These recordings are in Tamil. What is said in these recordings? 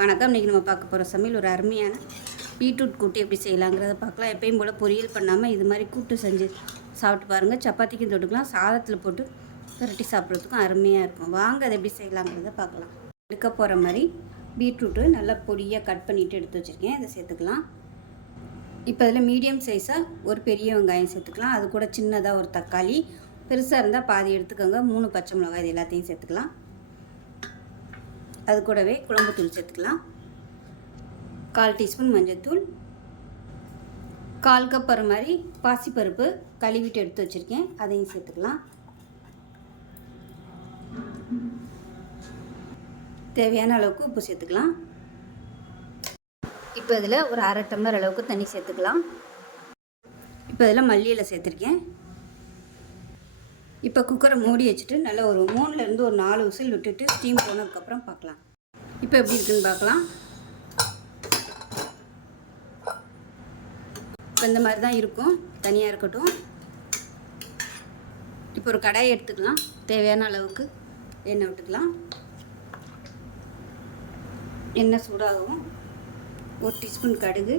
வணக்கம். இன்றைக்கி நம்ம பார்க்க போகிற சமையல் ஒரு அருமையான பீட்ரூட் கூட்டு எப்படி செய்யலாங்கிறத பார்க்கலாம். எப்பயும் போல் பொரியல் பண்ணாமல் இது மாதிரி கூட்டு செஞ்சு சாப்பிட்டு பாருங்கள். சப்பாத்திக்கும் தொட்டுக்கலாம், சாதத்தில் போட்டு புரட்டி சாப்பிட்றதுக்கும் அருமையாக இருக்கும். வாங்க அதை எப்படி செய்யலாங்கிறத பார்க்கலாம். எடுக்க போகிற மாதிரி பீட்ரூட்டு நல்லா பொடியாக கட் பண்ணிவிட்டு எடுத்து வச்சுருக்கேன். இதை சேர்த்துக்கலாம். இப்போ அதில் மீடியம் சைஸாக ஒரு பெரிய வெங்காயம் சேர்த்துக்கலாம். அது கூட சின்னதாக ஒரு தக்காளி, பெருசாக இருந்தால் பாதி எடுத்துக்கோங்க. 3 பச்சை மிளகாய் இது எல்லாத்தையும் சேர்த்துக்கலாம். அது கூடவே குழம்புத்தூள் சேர்த்துக்கலாம். 1/4 டீஸ்பூன் மஞ்சள்தூள், 1/4 கப் வர மாதிரி பாசிப்பருப்பு கழுவிட்டு எடுத்து வச்சுருக்கேன், அதையும் சேர்த்துக்கலாம். தேவையான அளவுக்கு உப்பு சேர்த்துக்கலாம். இப்போ இதில் ஒரு 1/2 டம்ளர் அளவுக்கு தண்ணி சேர்த்துக்கலாம். இப்போ இதில் மல்லி இலை சேர்த்துருக்கேன். இப்போ குக்கரை மூடி வச்சுட்டு நல்லா ஒரு 3லேருந்து ஒரு 4 விசில் விட்டுட்டு ஸ்டீம் போனதுக்கப்புறம் பார்க்கலாம். இப்போ எப்படி இருக்குன்னு பார்க்கலாம். இப்போ இந்த மாதிரி தான் இருக்கும், தனியாக இருக்கட்டும். இப்போ ஒரு கடாயை எடுத்துக்கலாம். தேவையான அளவுக்கு எண்ணெய் விட்டுக்கலாம். எண்ணெய் சூடாகவும் 1 டீஸ்பூன் கடுகு,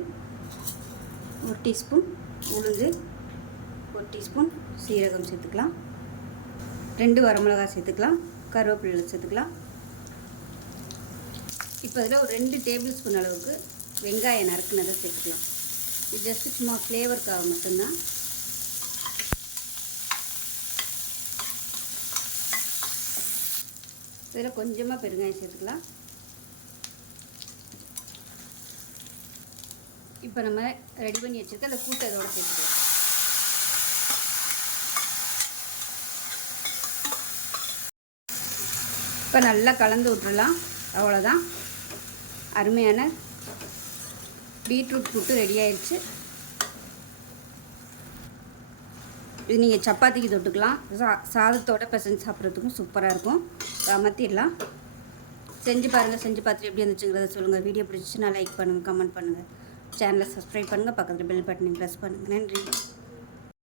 1 டீஸ்பூன் உளுந்து, 1 டீஸ்பூன் சீரகம் சேர்த்துக்கலாம். 2 வரமிளகாய் சேர்த்துக்கலாம். கருவேப்பிலை சேர்த்துக்கலாம். இப்போ இதில் ஒரு 2 டேபிள் ஸ்பூன் அளவுக்கு வெங்காயம் நறுக்குனதை சேர்த்துக்கலாம். இது ஜஸ்ட்டு சும்மா ஃப்ளேவருக்காக மட்டும்தான். இதில் கொஞ்சமாக பெருங்காயம் சேர்த்துக்கலாம். இப்போ நம்ம ரெடி பண்ணி வச்சுருக்க அந்த கூட்டை இதோட சேர்த்துக்கலாம். இப்போ நல்லா கலந்து விட்டுறலாம். அவ்வளோதான், அருமையான பீட்ரூட் கூட்டு ரெடி ஆயிடுச்சு. இது நீங்கள் சப்பாத்திக்கு தொட்டுக்கலாம், சாதத்தோட பிசைஞ்சு சாப்பிட்றதுக்கும் சூப்பராக இருக்கும். அமர்த்திடலாம். செஞ்சு பாருங்கள். செஞ்சு பார்த்துட்டு எப்படி இருந்துச்சுங்கிறத சொல்லுங்கள். வீடியோ பிடிச்சிச்சுன்னா லைக் பண்ணுங்கள், கமெண்ட் பண்ணுங்கள், சேனலை சப்ஸ்கிரைப் பண்ணுங்கள், பக்கத்தில் பெல் பட்டனை ப்ரெஸ் பண்ணுங்கள். நன்றி.